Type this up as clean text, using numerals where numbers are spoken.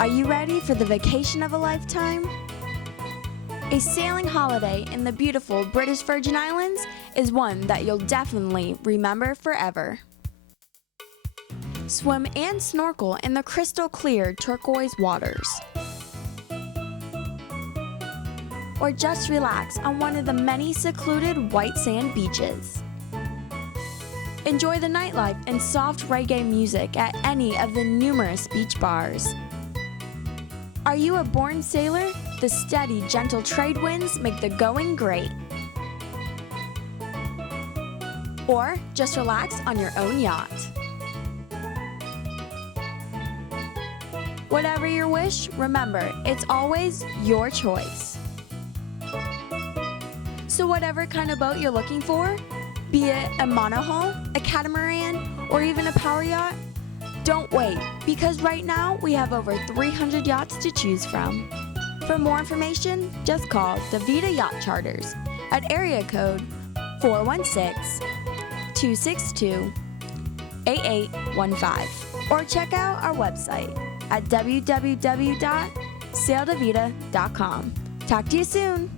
Are you ready for the vacation of a lifetime? A sailing holiday in the beautiful British Virgin Islands is one that you'll definitely remember forever. Swim and snorkel in the crystal clear turquoise waters. Or just relax on one of the many secluded white sand beaches. Enjoy the nightlife and soft reggae music at any of the numerous beach bars. Are you a born sailor? The steady, gentle trade winds make the going great. Or just relax on your own yacht. Whatever your wish, remember, it's always your choice. So whatever kind of boat you're looking for, be it a monohull, a catamaran, or even a power yacht, don't wait, because right now we have over 300 yachts to choose from. For more information, just call Davida Yacht Charters at area code 416-262-8815 or check out our website at www.saildavida.com. Talk to you soon!